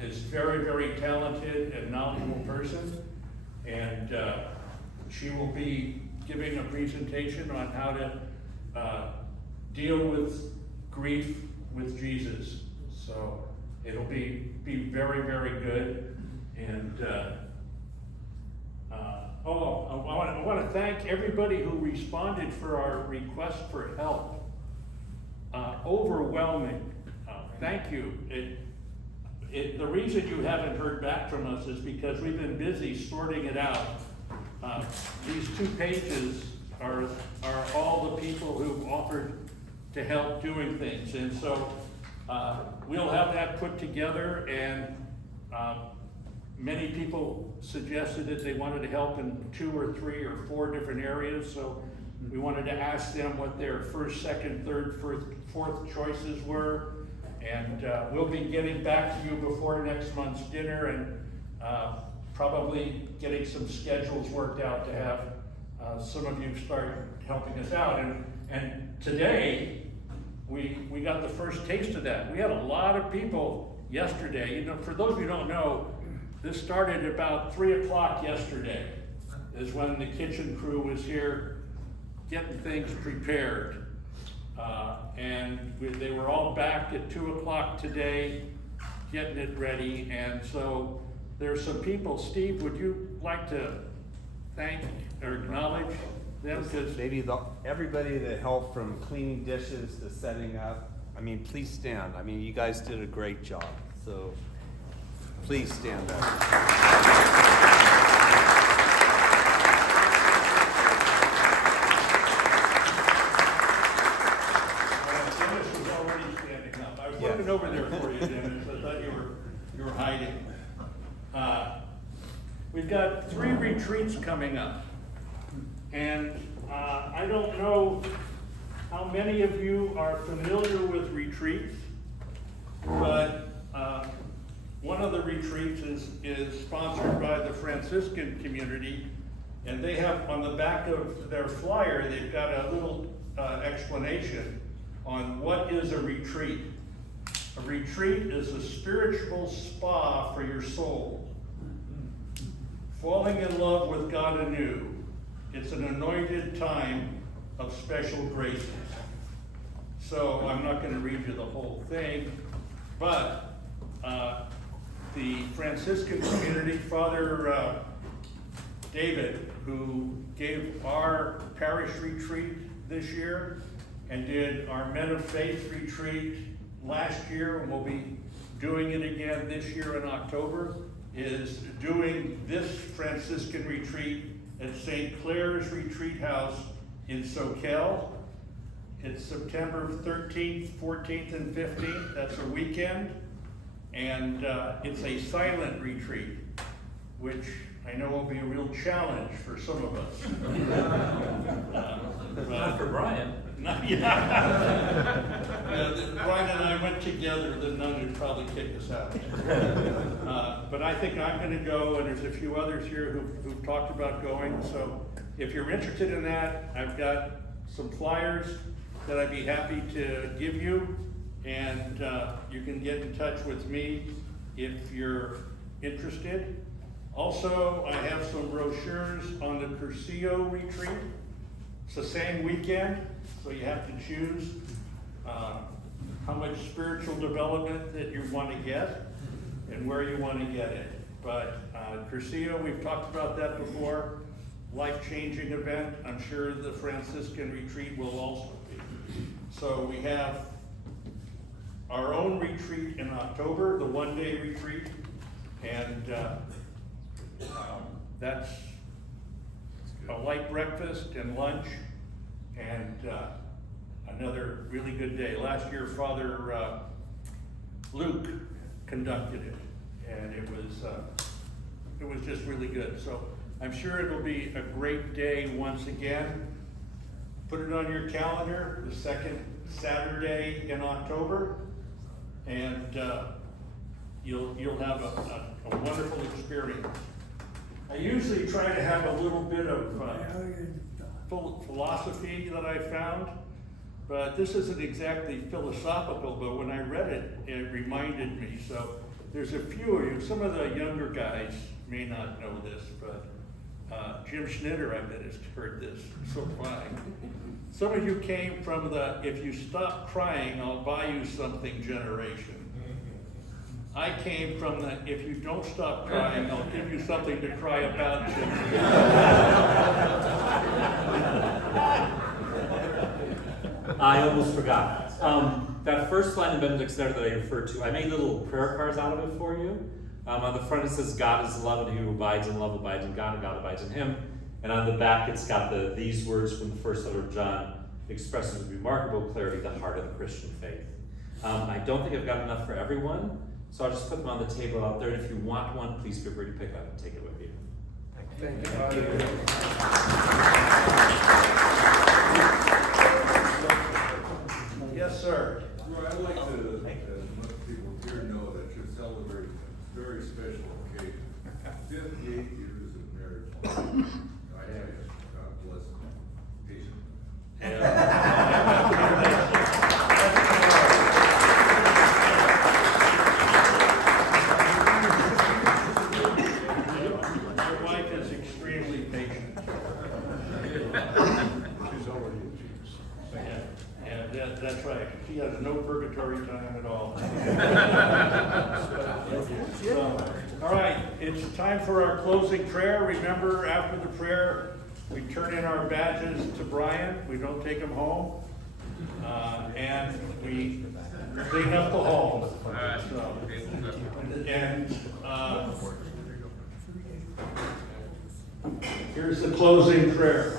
is very, very talented and knowledgeable person. And she will be giving a presentation on how to deal with grief with Jesus. So it'll be very, very good. And I want to thank everybody who responded for our request for help. Overwhelming. Thank you. The reason you haven't heard back from us is because we've been busy sorting it out. These 2 pages are all the people who've offered to help doing things. And so we'll have that put together, and many people suggested that they wanted to help in 2 or 3 or 4 different areas. So we wanted to ask them what their first, second, third, fourth choices were. And we'll be getting back to you before next month's dinner, and probably getting some schedules worked out to have some of you start helping us out. And today, we got the first taste of that. We had a lot of people yesterday. You know, for those of you who don't know, this started about 3 o'clock yesterday, is when the kitchen crew was here getting things prepared. And they were all back at 2 o'clock today, getting it ready. And so there's some people. Steve, would you like to thank or acknowledge them? Because maybe everybody that helped, from cleaning dishes to setting up. I mean, please stand. I mean, you guys did a great job. So please stand up. Over there for you, Dennis. I thought you were hiding. We've got 3 retreats coming up, and I don't know how many of you are familiar with retreats, but one of the retreats is sponsored by the Franciscan community, and they have on the back of their flyer, they've got a little explanation on what is a retreat. A retreat is a spiritual spa for your soul. Falling in love with God anew. It's an anointed time of special graces. So I'm not going to read you the whole thing, but the Franciscan community, Father David, who gave our parish retreat this year and did our Men of Faith retreat last year, and we'll be doing it again this year in October, is doing this Franciscan retreat at St. Clair's Retreat House in Soquel. It's September 13th, 14th, and 15th. That's a weekend. And it's a silent retreat, which I know will be a real challenge for some of us. Not for Brian. Brian and I went together, the nun would probably kick us out. But I think I'm going to go, and there's a few others here who've talked about going. So if you're interested in that, I've got some flyers that I'd be happy to give you, and you can get in touch with me if you're interested. Also, I have some brochures on the Cursillo retreat. It's the same weekend, so you have to choose how much spiritual development that you want to get and where you want to get it. But Cursillo, we've talked about that before. Life-changing event. I'm sure the Franciscan retreat will also be. So we have our own retreat in October, the one-day retreat, and that's a light breakfast and lunch, and another really good day. Last year, Father Luke conducted it, and it was just really good. So I'm sure it'll be a great day once again. Put it on your calendar, the second Saturday in October, and you'll have a wonderful experience. I usually try to have a little bit of philosophy that I found, but this isn't exactly philosophical, but when I read it, it reminded me. So there's a few of you, some of the younger guys may not know this, but Jim Schnitter, I bet, has heard this, so fine. Some of you came from the, if you stop crying, I'll buy you something generation. I came from the, if you don't stop crying, I'll give you something to cry about generation. I almost forgot. That first line in Benedict's letter that I referred to, I made little prayer cards out of it for you. On the front it says, God is love, and he who abides in love abides in God, and God abides in him. And on the back it's got these words from the first letter of John, expresses with remarkable clarity the heart of the Christian faith. I don't think I've got enough for everyone, so I'll just put them on the table out there, and if you want one, please feel free to pick up and take it with you. Thank you. Yes, sir. Well, I'd like to let people here know that you're celebrating a very special occasion. 58 years of marriage. I tell you, God bless patient. Your wife is extremely patient. She's already in That's right. She has no purgatory time at all. All right, it's time for our closing prayer. Remember, after the prayer, we turn in our badges to Brian. We don't take them home. And we clean up the hall. Here's the closing prayer.